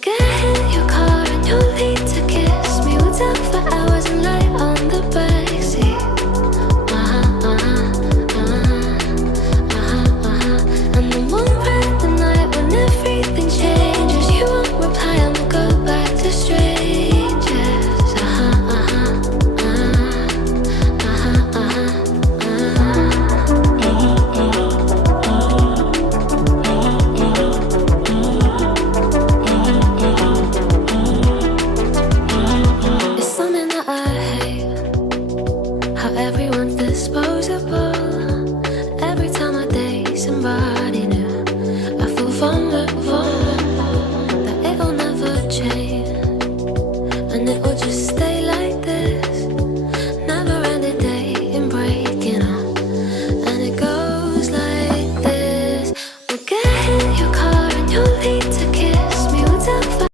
get in your car and you'll need to kiss me. We'll talk for hours and lie on the backseat. And then we'll ride the night when everything changes. You won't reply and we'll go back to strangers. It's something that I hate, how everyone's disposable. Every time I date somebody new, I feel vulnerable, that it'll never change, and it'll just stay like this. Never ending dating, breaking up, and it goes like this. We'll get in your car and you'll need to